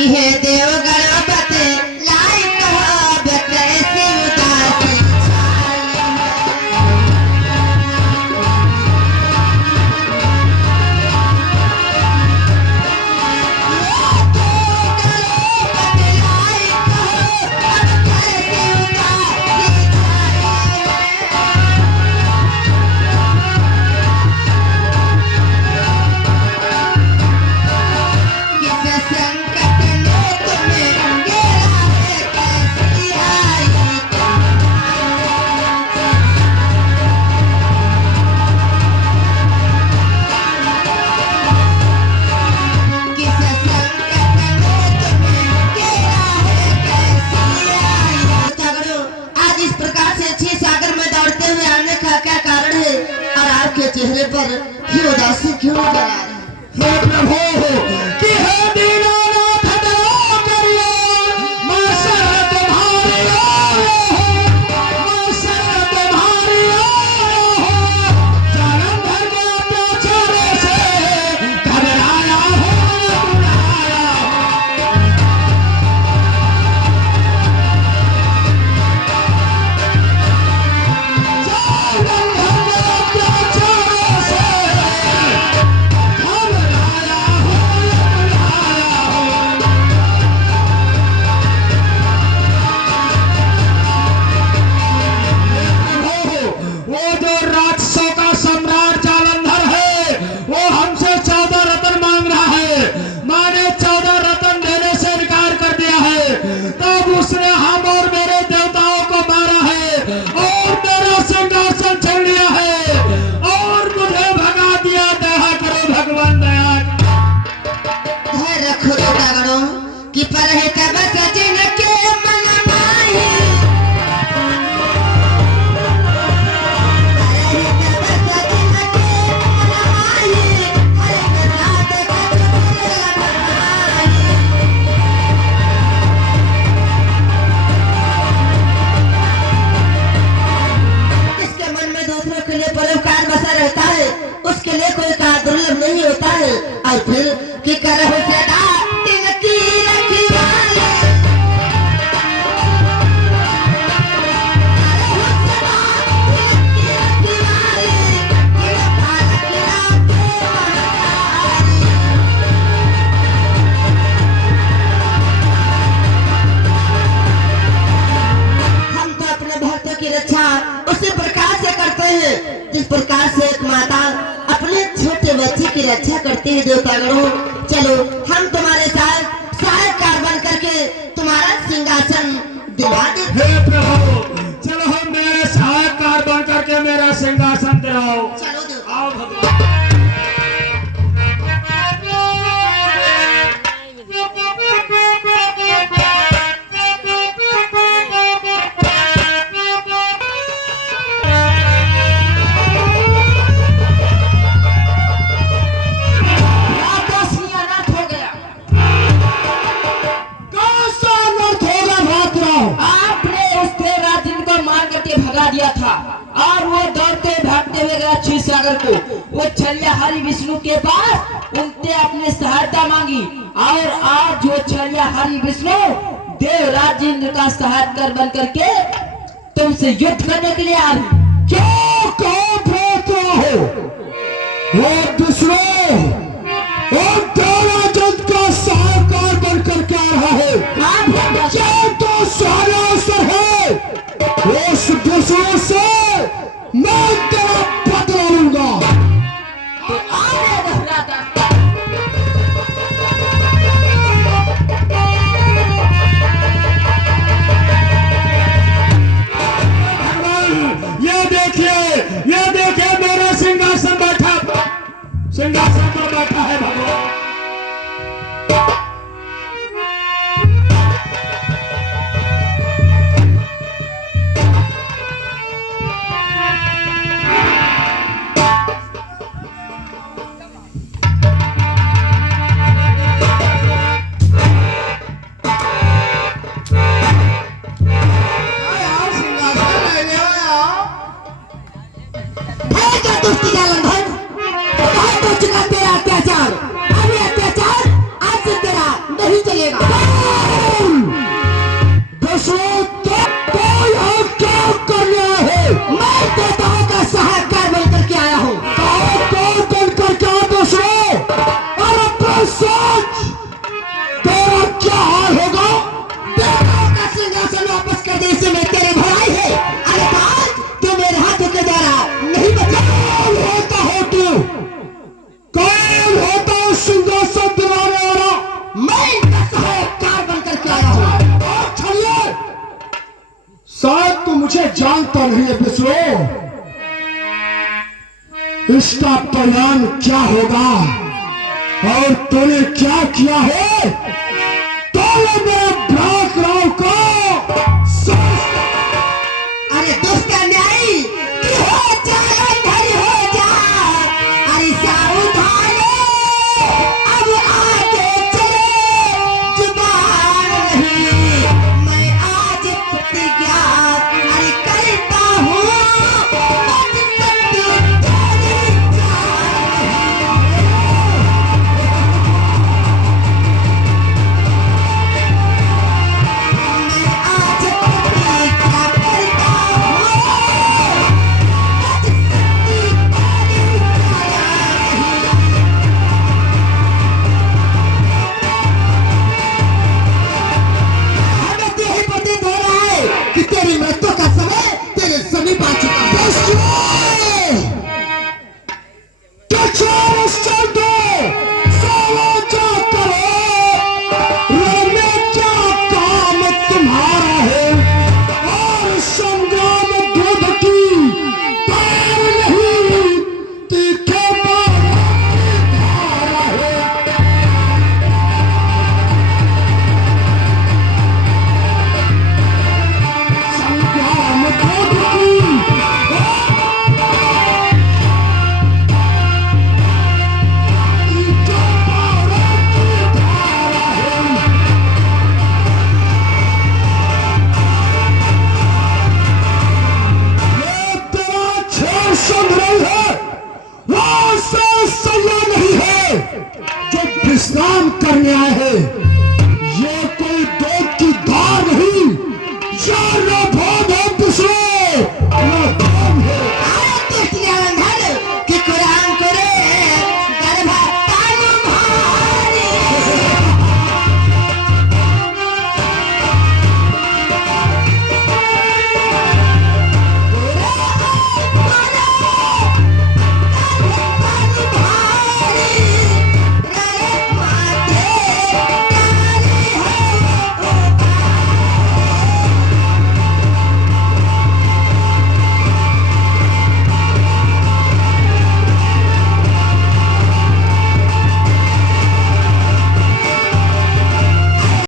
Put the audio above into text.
कि हे देव गणपति लाई कहो कैसी उदासी चेहरे पर ही उदासी क्यों नजर आ रही है? प्रभु कि हे दीनानाथ दया करियो, मैं शरण तुम्हारी आया हूँ, मैं शरण तुम्हारी आया हूँ। जन्म भर में अत्याचारों से घबराया हूँ, बुलाया कि पर है कब सचिन के मन माही जिसके मन में दूसरों के लिए परोपकार बसा रहता है उसके लिए कोई कार्य दुर्लभ नहीं होता है। और फिर कि कर उसी प्रकार से करते हैं जिस प्रकार से एक माता अपने छोटे बच्चे की रक्षा करती है। देवतागणों चलो हम तुम्हारे साथ सहायकार बन करके तुम्हारा सिंहासन दिला देते। हे प्रभु चलो हम मेरे सहायकार बन करके मेरा सिंहासन दिलाओ। चलो आओ भगवान। दिया था और वो दौड़ते भागते हुए गया क्षीर सागर को। वो छलिया हरि विष्णु के पास उनसे अपने सहायता मांगी और आज वो छलिया हरि विष्णु देवराज इंद्र का सहायकर बन करके तुमसे युद्ध करने के लिए आ रही। क्या काम हो वो विष्णु और देवराज का सहायकार बन करके आ रहा है। क्या तो सारा असर है उस दूसरों से मैं तेरा बदला लूंगा। तो ये देखिए मेरा सिंहासन पर बैठा है भगवान। मुझे जानता नहीं है विष्णु, इसका परिणाम क्या होगा और तूने क्या किया है तो मैं भ्रात राव को अरे दुष्ट न्यायी कि हो जाए घर हो जा। अरे सावधान अब आगे चले जुबान नहीं, मैं आज प्रतिज्ञा अरे करता हूँ आज सत्य तेरी मैं आज प्रतिज्ञा करता हूँ आज हमें तो यही प्रतीत हो रहा है कि तेरी मृत्यु का समय तेरे समीप आ चुका है। क्या काम तुम्हारा है और संग्राम दूध की तार नहीं, तीखे बालों की धारा है। संग्राम दूध की तीखे बालों की धारा है। ये तेरा खेल सुन रही है, वो से सया नहीं है जो विश्राम करने आए हैं। ये कोई दूध की धार नहीं, ये